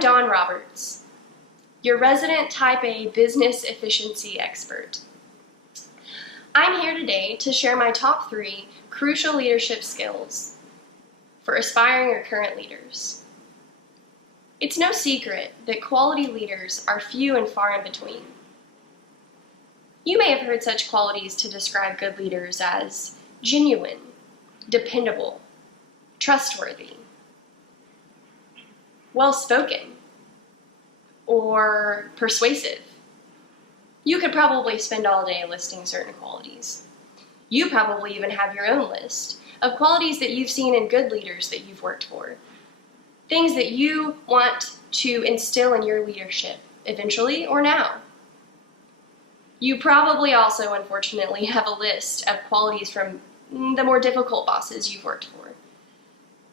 Dawn Roberts, your resident Type A business efficiency expert. I'm here today to share my top 3 crucial leadership skills for aspiring or current leaders. It's no secret that quality leaders are few and far in between. You may have heard such qualities to describe good leaders as genuine, dependable, trustworthy, well-spoken, or persuasive. You could probably spend all day listing certain qualities. You probably even have your own list of qualities that you've seen in good leaders that you've worked for. Things that you want to instill in your leadership, eventually or now. You probably also, unfortunately, have a list of qualities from the more difficult bosses you've worked for.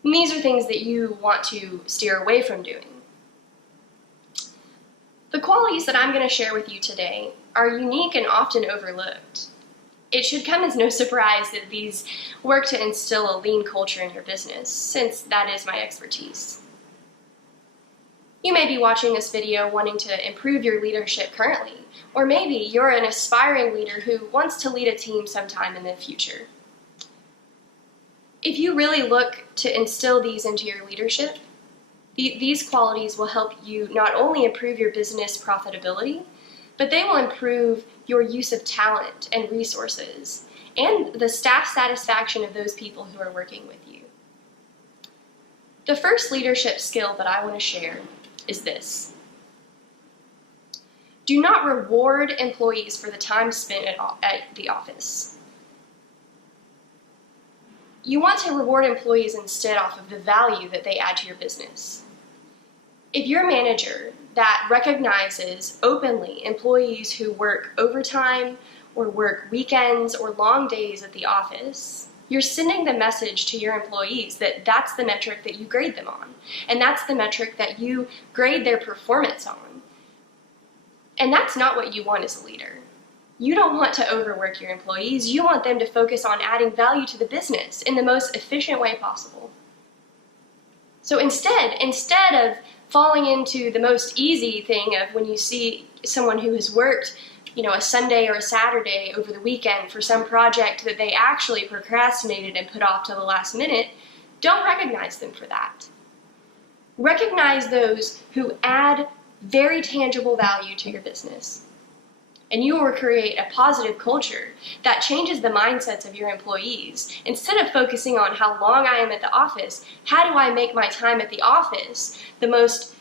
And these are things that you want to steer away from doing. The qualities that I'm going to share with you today are unique and often overlooked. It should come as no surprise that these work to instill a lean culture in your business, since that is my expertise. You may be watching this video wanting to improve your leadership currently, or maybe you're an aspiring leader who wants to lead a team sometime in the future. If you really look to instill these into your leadership, these qualities will help you not only improve your business profitability, but they will improve your use of talent and resources and the staff satisfaction of those people who are working with you. The first leadership skill that I want to share is this. Do not reward employees for the time spent at the office. You want to reward employees instead off of the value that they add to your business. If you're a manager that recognizes openly employees who work overtime or work weekends or long days at the office, you're sending the message to your employees that that's the metric that you grade them on, and that's the metric that you grade their performance on. And that's not what you want as a leader. You don't want to overwork your employees. You want them to focus on adding value to the business in the most efficient way possible. So instead of falling into the most easy thing of when you see someone who has worked, a Sunday or a Saturday over the weekend for some project that they actually procrastinated and put off till the last minute, don't recognize them for that. Recognize those who add very tangible value to your business. And you will create a positive culture that changes the mindsets of your employees. Instead of focusing on how long I am at the office, how do I make my time at the office the most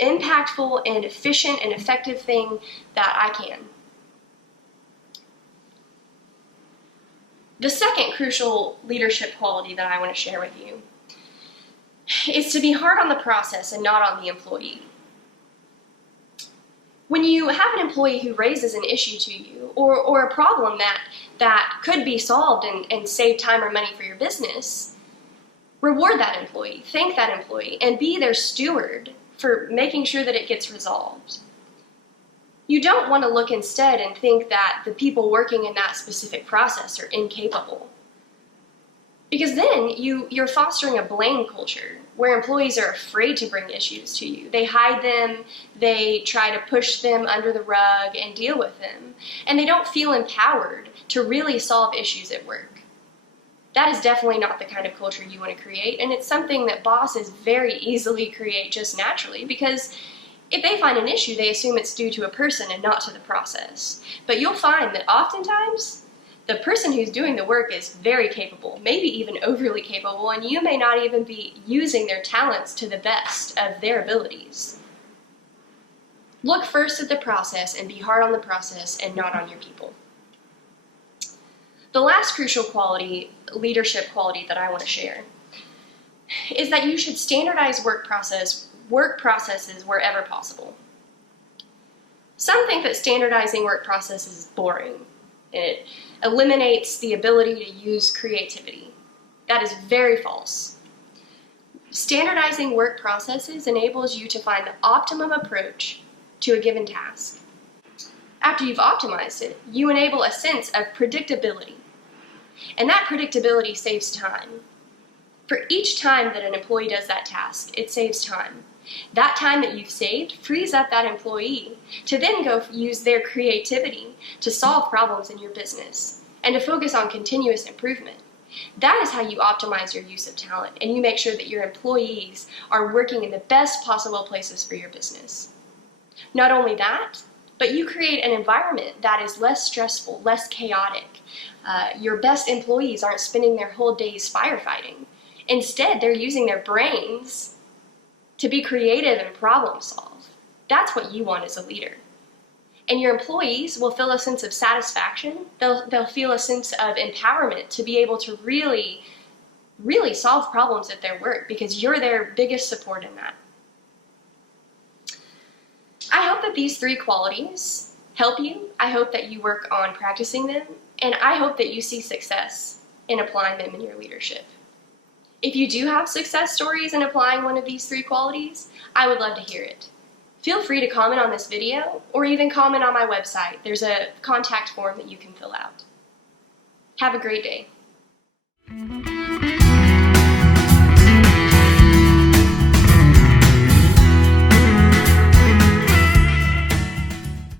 impactful and efficient and effective thing that I can? The second crucial leadership quality that I want to share with you is to be hard on the process and not on the employee. When you have an employee who raises an issue to you or a problem that could be solved and save time or money for your business, reward that employee, thank that employee, and be their steward for making sure that it gets resolved. You don't want to look instead and think that the people working in that specific process are incapable. Because then you're fostering a blame culture where employees are afraid to bring issues to you. They hide them, they try to push them under the rug and deal with them, and they don't feel empowered to really solve issues at work. That is definitely not the kind of culture you want to create, and it's something that bosses very easily create just naturally, because if they find an issue, they assume it's due to a person and not to the process. But you'll find that oftentimes, the person who's doing the work is very capable, maybe even overly capable, and you may not even be using their talents to the best of their abilities. Look first at the process and be hard on the process and not on your people. The last crucial quality, leadership quality that I want to share, is that you should standardize work processes wherever possible. Some think that standardizing work processes is boring. It eliminates the ability to use creativity. That is very false. Standardizing work processes enables you to find the optimum approach to a given task. After you've optimized it, you enable a sense of predictability. And that predictability saves time. For each time that an employee does that task, it saves time. That time that you've saved frees up that employee to then go use their creativity to solve problems in your business and to focus on continuous improvement. That is how you optimize your use of talent, and you make sure that your employees are working in the best possible places for your business. Not only that, but you create an environment that is less stressful, less chaotic. Your best employees aren't spending their whole days firefighting. Instead, they're using their brains to be creative and problem solve. That's what you want as a leader. And your employees will feel a sense of satisfaction. They'll feel a sense of empowerment to be able to really solve problems at their work because you're their biggest support in that. I hope that these 3 qualities help you. I hope that you work on practicing them, and I hope that you see success in applying them in your leadership. If you do have success stories in applying one of these 3 qualities, I would love to hear it. Feel free to comment on this video or even comment on my website. There's a contact form that you can fill out. Have a great day.